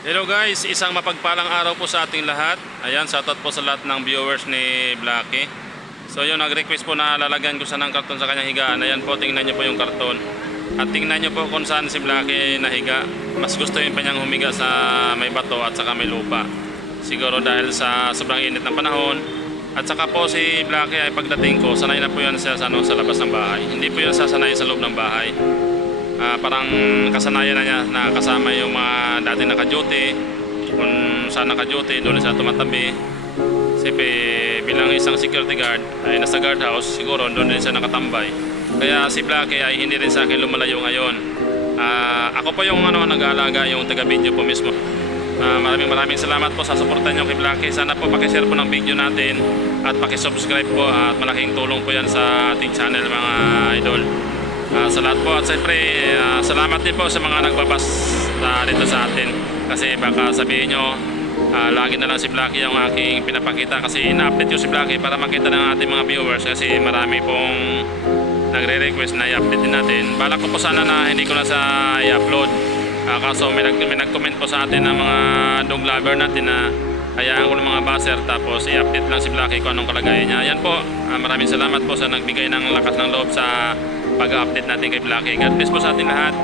Hello guys, isang mapagpalang araw po sa ating lahat. Ayan, shoutout po sa lahat ng viewers ni Blacky. So yun, nag-request po na lalagyan ko siya ng karton sa kanyang higaan. Ayan po, tingnan nyo po yung karton. At tingnan nyo po kung saan si Blacky nahiga. Mas gusto yun pa niyang humiga sa may bato at saka may lupa. Siguro dahil sa sobrang init ng panahon. At saka po si Blacky ay pagdating ko, sanay na po yan siya sa labas ng bahay. Hindi po yan sasanay sa loob ng bahay. Parang kasanayan na niya na kasama yung mga dati naka-duty, kung saan naka-duty doon siya tumatabi. Siyempre bilang isang security guard ay nasa guardhouse, siguro doon din siya nakatambay. Kaya si Blacky ay hindi rin sa akin lumalayo ngayon. Ako po yung nag-aalaga, yung taga-video po mismo. Maraming salamat po sa suporta niyo kay Blacky. Sana po pakishare po ng video natin at pakisubscribe po, at malaking tulong po yan sa ating channel mga idol. Sa lahat po, at siyempre salamat din po sa mga nagbabas dito sa atin, kasi baka sabihin nyo lagi na lang si Blacky yung aking pinapakita, kasi ina-update yung si Blacky para makita ng ating mga viewers, kasi marami pong nagre-request na i-update din natin. Balak ko po sana na hindi ko na sa i-upload, kaso may nag-comment po sa atin ng mga dog lover natin na hayaan ko ng mga buzzer, tapos i-update lang si Blacky kung anong kalagayan niya. Yan po, maraming salamat po sa nagbigay ng lakas ng loob sa pag-update natin kay Blacky. God bless po sa ating lahat.